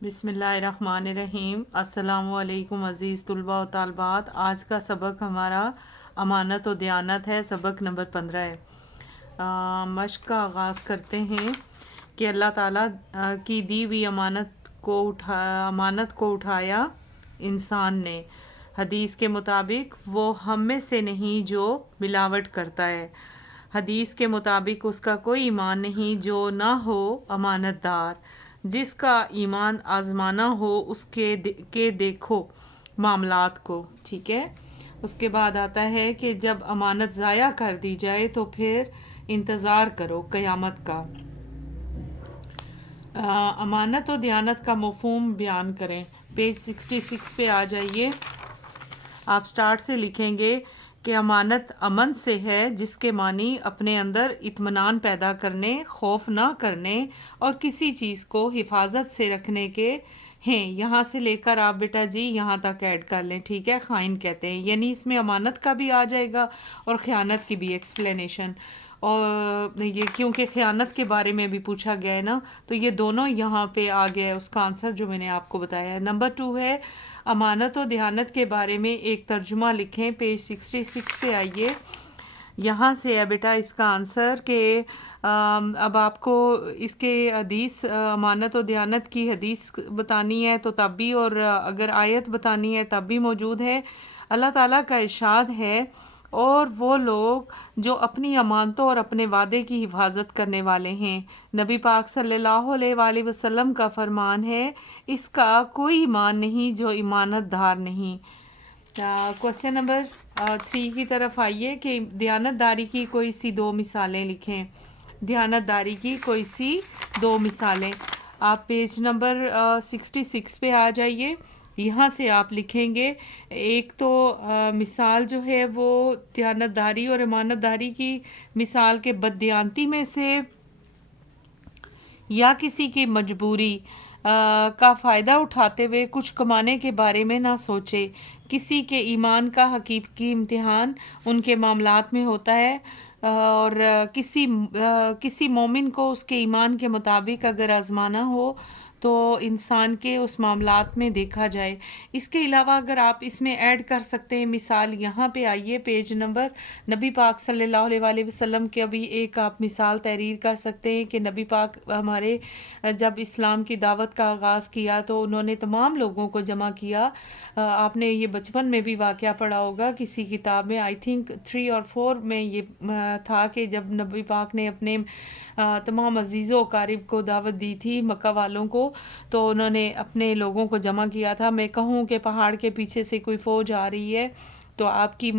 بسم اللہ الرحمن الرحیم۔ السلام علیکم عزیز طلباء و طالبات۔ آج کا سبق ہمارا امانت و دیانت ہے، سبق نمبر 15 ہے۔ مشق کا آغاز کرتے ہیں کہ اللہ تعالیٰ کی دی ہوئی امانت کو اٹھایا انسان نے۔ حدیث کے مطابق وہ ہم میں سے نہیں جو ملاوٹ کرتا ہے۔ حدیث کے مطابق اس کا کوئی ایمان نہیں جو نہ ہو امانت دار۔ جس کا ایمان آزمانا ہو اس کے دیکھو معاملات کو، ٹھیک ہے۔ اس کے بعد آتا ہے کہ جب امانت ضائع کر دی جائے تو پھر انتظار کرو قیامت کا۔ امانت و دیانت کا مفہوم بیان کریں۔ پیج 66 پہ آ جائیے۔ آپ سٹارٹ سے لکھیں گے کہ امانت امن سے ہے، جس کے معنی اپنے اندر اطمینان پیدا کرنے، خوف نہ کرنے اور کسی چیز کو حفاظت سے رکھنے کے ہیں۔ یہاں سے لے کر آپ بیٹا جی یہاں تک ایڈ کر لیں، ٹھیک ہے۔ خائن کہتے ہیں، یعنی اس میں امانت کا بھی آ جائے گا اور خیانت کی بھی ایکسپلینیشن، اور یہ کیونکہ خیانت کے بارے میں بھی پوچھا گیا ہے نا، تو یہ دونوں یہاں پہ آ گیا ہے اس کا آنسر جو میں نے آپ کو بتایا ہے۔ نمبر 2 ہے امانت و دیانت کے بارے میں ایک ترجمہ لکھیں۔ پیج 66 پہ آئیے، یہاں سے ہے بیٹا اس کا آنسر کہ اب آپ کو اس کے حدیث امانت و دیانت کی حدیث بتانی ہے تو تب بھی، اور اگر آیت بتانی ہے تب بھی موجود ہے۔ اللہ تعالیٰ کا ارشاد ہے، اور وہ لوگ جو اپنی امانتوں اور اپنے وعدے کی حفاظت کرنے والے ہیں۔ نبی پاک صلی اللہ علیہ وآلہ وسلم کا فرمان ہے، اس کا کوئی ایمان نہیں جو امانت دار نہیں۔ کوسچن نمبر 3 کی طرف آئیے کہ دیانت داری کی کوئی سی 2 مثالیں لکھیں۔ دیانت داری کی کوئی سی 2 مثالیں۔ آپ پیج نمبر 66 پہ آ جائیے، یہاں سے آپ لکھیں گے ایک تو مثال جو ہے وہ دیانت داری اور امانت داری کی مثال کے بددیانتی میں سے یا کسی کی مجبوری کا فائدہ اٹھاتے ہوئے کچھ کمانے کے بارے میں نہ سوچے۔ کسی کے ایمان کا حقیقی امتحان ان کے معاملات میں ہوتا ہے، اور کسی مومن کو اس کے ایمان کے مطابق اگر آزمانا ہو تو انسان کے اس معاملات میں دیکھا جائے۔ اس کے علاوہ اگر آپ اس میں ایڈ کر سکتے ہیں مثال، یہاں پہ آئیے پیج نمبر، نبی پاک صلی اللہ علیہ وآلہ وسلم کے ابھی ایک آپ مثال تحریر کر سکتے ہیں کہ نبی پاک ہمارے جب اسلام کی دعوت کا آغاز کیا تو انہوں نے تمام لوگوں کو جمع کیا۔ آپ نے یہ بچپن میں بھی واقعہ پڑھا ہوگا کسی کتاب میں، آئی تھنک 3 اور 4 میں یہ تھا کہ جب نبی پاک نے اپنے تمام عزیز و اقارب کو دعوت دی تھی، مکہ والوں کو، تو انہوں نے اپنے لوگوں کو جمع کیا تھا۔ میں کہوں کہ پہاڑ کے پیچھے سے کوئی فوج آ رہی ہے تو آپ کی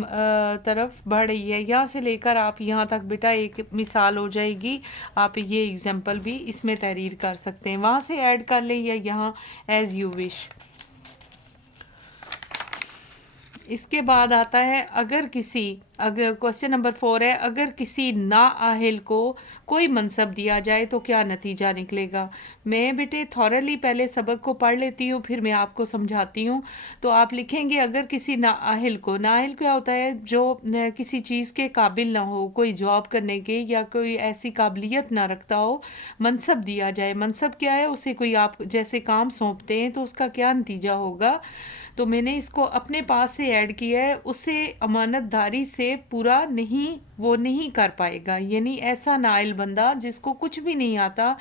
طرف بڑھ رہی ہے، یہاں سے لے کر آپ یہاں تک بیٹا ایک مثال ہو جائے گی۔ آپ یہ ایگزامپل بھی اس میں تحریر کر سکتے ہیں، وہاں سے ایڈ کر لیں یا یہاں ایز یو وش۔ اس کے بعد آتا ہے اگر کوسچن نمبر 4 ہے، اگر کسی نااہل کو کوئی منصب دیا جائے تو کیا نتیجہ نکلے گا۔ میں بیٹے تھورلی پہلے سبق کو پڑھ لیتی ہوں، پھر میں آپ کو سمجھاتی ہوں۔ تو آپ لکھیں گے اگر کسی نااہل کو، نااہل کیا ہوتا ہے، جو کسی چیز کے قابل نہ ہو، کوئی جاب کرنے کے یا کوئی ایسی قابلیت نہ رکھتا ہو، منصب دیا جائے۔ منصب کیا ہے، اسے کوئی آپ جیسے کام سونپتے ہیں تو اس کا کیا نتیجہ ہوگا۔ تو میں نے اس کو اپنے پاس سے ایڈ کیا ہے، اسے امانت داری سے پورا نہیں، وہ نہیں کر پائے گا۔ یعنی ایسا نااہل بندہ جس کو کچھ بھی نہیں آتا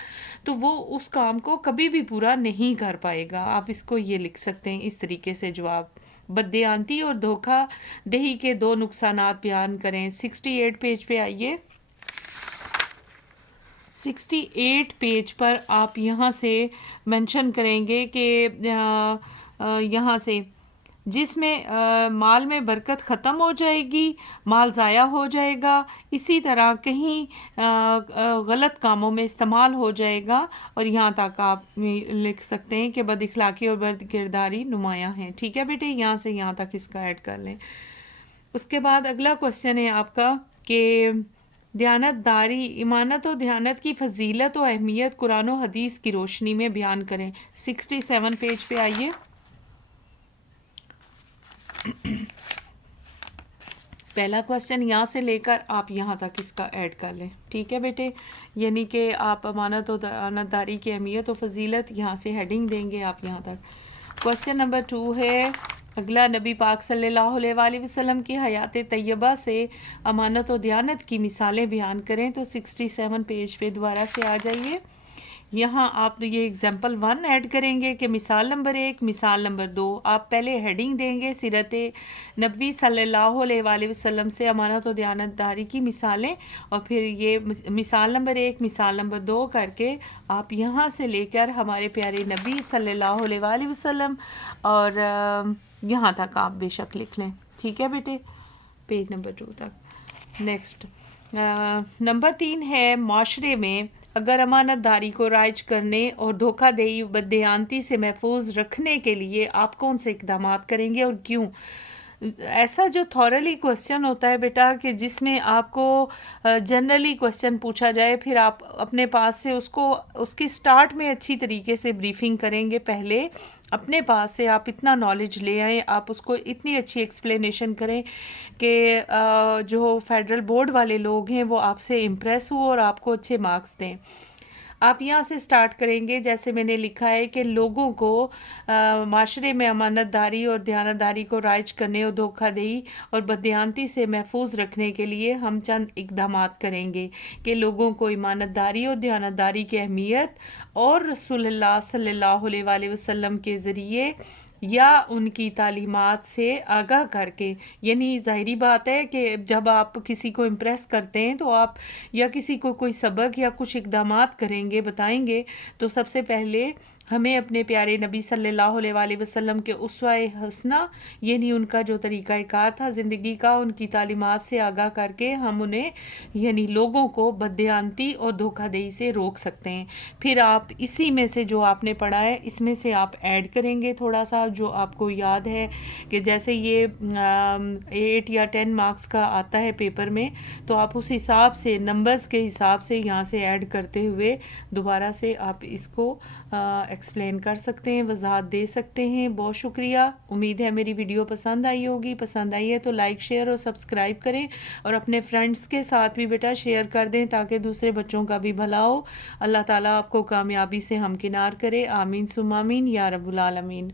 تو وہ اس کام کو کبھی بھی پورا نہیں کر پائے گا۔ آپ اس کو یہ لکھ سکتے ہیں اس طریقے سے جواب۔ بددیانتی اور دھوکہ دہی کے 2 نقصانات بیان کریں۔ 68 پیج پہ آئیے، 68 پیج پر آپ یہاں سے مینشن کریں گے کہ یہاں سے جس میں مال میں برکت ختم ہو جائے گی، مال ضائع ہو جائے گا، اسی طرح کہیں غلط کاموں میں استعمال ہو جائے گا، اور یہاں تک آپ لکھ سکتے ہیں کہ بد اخلاقی اور بد کرداری نمایاں ہیں۔ ٹھیک ہے بیٹے، یہاں سے یہاں تک اس کا ایڈ کر لیں۔ اس کے بعد اگلا کوسچن ہے آپ کا کہ دیانت داری، امانت و دیانت کی فضیلت و اہمیت قرآن و حدیث کی روشنی میں بیان کریں۔ 67 پیج پہ آئیے، پہلا کوشچن یہاں سے لے کر آپ یہاں تک اس کا ایڈ کر لیں، ٹھیک ہے بیٹے، یعنی کہ آپ امانت و دیانتداری کی اہمیت و فضیلت یہاں سے ہیڈنگ دیں گے آپ یہاں تک۔ کوشچن نمبر 2 ہے اگلا، نبی پاک صلی اللہ علیہ وآلہ وسلم کی حیات طیبہ سے امانت و دیانت کی مثالیں بیان کریں، تو 67 پیج پہ دوبارہ سے آ جائیے۔ یہاں آپ یہ اگزامپل 1 ایڈ کریں گے کہ مثال نمبر 1، مثال نمبر 2، آپ پہلے ہیڈنگ دیں گے سیرت نبی صلی اللہ علیہ وآلہ وسلم سے امانت و دیانتداری کی مثالیں، اور پھر یہ مثال نمبر 1، مثال نمبر 2 کر کے آپ یہاں سے لے کر ہمارے پیارے نبی صلی اللہ علیہ وآلہ وسلم اور یہاں تک آپ بے شک لکھ لیں، ٹھیک ہے بیٹے، پیج نمبر 2 تک۔ نیکسٹ نمبر 3 ہے، معاشرے میں اگر امانت داری کو رائج کرنے اور دھوکہ دہی بددیانتی سے محفوظ رکھنے کے لیے آپ کون سے اقدامات کریں گے اور کیوں؟ ایسا جو تھورلی کوسچن ہوتا ہے بیٹا کہ جس میں آپ کو جنرلی کوسچن پوچھا جائے، پھر آپ اپنے پاس سے اس کی سٹارٹ میں اچھی طریقے سے بریفنگ کریں گے، پہلے اپنے پاس سے آپ اتنا نالج لے آئیں، آپ اس کو اتنی اچھی ایکسپلینیشن کریں کہ جو فیڈرل بورڈ والے لوگ ہیں وہ آپ سے امپریس ہو اور آپ کو اچھے مارکس دیں۔ آپ یہاں سے سٹارٹ کریں گے، جیسے میں نے لکھا ہے کہ لوگوں کو معاشرے میں امانت داری اور دیانتداری کو رائج کرنے اور دھوکہ دہی اور بددیانتی سے محفوظ رکھنے کے لیے ہم چند اقدامات کریں گے کہ لوگوں کو امانت داری اور دیانتداری کی اہمیت اور رسول اللہ صلی اللہ علیہ وآلہ وسلم کے ذریعے یا ان کی تعلیمات سے آگاہ کر کے، یعنی ظاہری بات ہے کہ جب آپ کسی کو امپریس کرتے ہیں تو آپ یا کسی کو کوئی سبق یا کچھ اقدامات کریں گے، بتائیں گے، تو سب سے پہلے ہمیں اپنے پیارے نبی صلی اللہ علیہ وآلہ وسلم کے اسوہ حسنہ، یعنی ان کا جو طریقہ کار تھا زندگی کا، ان کی تعلیمات سے آگاہ کر کے ہم انہیں یعنی لوگوں کو بددیانتی اور دھوکہ دہی سے روک سکتے ہیں۔ پھر آپ اسی میں سے جو آپ نے پڑھا ہے اس میں سے آپ ایڈ کریں گے تھوڑا سا جو آپ کو یاد ہے، کہ جیسے یہ 8 یا 10 مارکس کا آتا ہے پیپر میں، تو آپ اس حساب سے نمبرز کے حساب سے یہاں سے ایڈ کرتے ہوئے دوبارہ سے آپ اس کو ایکسپلین کر سکتے ہیں، وضاحت دے سکتے ہیں۔ بہت شکریہ، امید ہے میری ویڈیو پسند آئی ہوگی، پسند آئی ہے تو لائک، شیئر اور سبسکرائب کریں، اور اپنے فرینڈز کے ساتھ بھی بیٹا شیئر کر دیں تاکہ دوسرے بچوں کا بھی بھلا ہو۔ اللہ تعالیٰ آپ کو کامیابی سے ہمکنار کرے، آمین ثم آمین یا رب العالمین۔